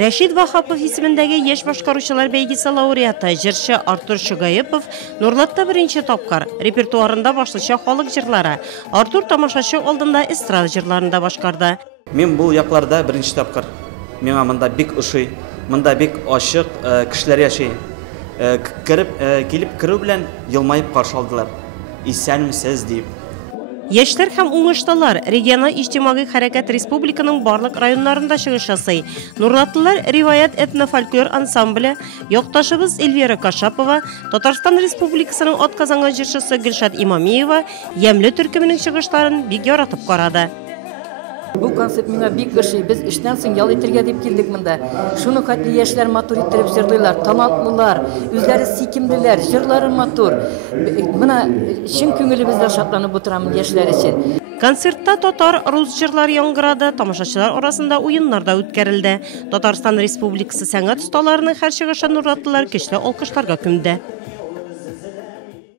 Рәшид Вахапов исемендәге яшь башкаручылар бәйгесе лауреаты җырчы Артур Шугаепов Нурлатта беренче тапкыр репертуарында башлыча халык җырлары, Артур тамашачы алдында эстрада җырларында башкарды. Мен бул якларда беренче тапкыр. Миңа монда бик ошый, монда бик ачык кешеләр яши. Килеп керү белән елмаеп каршы алдылар. Исәнмесез дип. Яшьләр һәм уңыштылар региональ иҗтимагый хәрәкәт республиканың барлык районнарында чыгыш ясый. Нурлаттылар риваят этно-фольклор ансамбле, якташыбыз Эльвира Кашапова, Татарстан Республикасының атказанган җырчысы Гөлшат Имамиева ямьле төркеменең чыгышларын бик яратып карады. Бу концерт миңа бик ошый. Без эштән соң ял итәргә дип килдек монда. Шуны хәтле яшьләр матур иттереп җырлыйлар, талантлылар, үзләре сөйкемлеләр, җырлары матур. Менә чын күңелебездә шатланып утырамын яшьләр өчен. Концертта татар рус җырлары яңгырады, тамашачылар арасында уеннар да үткәрелде. Татарстан Республикасы сәнгать осталарының һәр чыгышын Нурлаттылар көчле алкышларга күмде.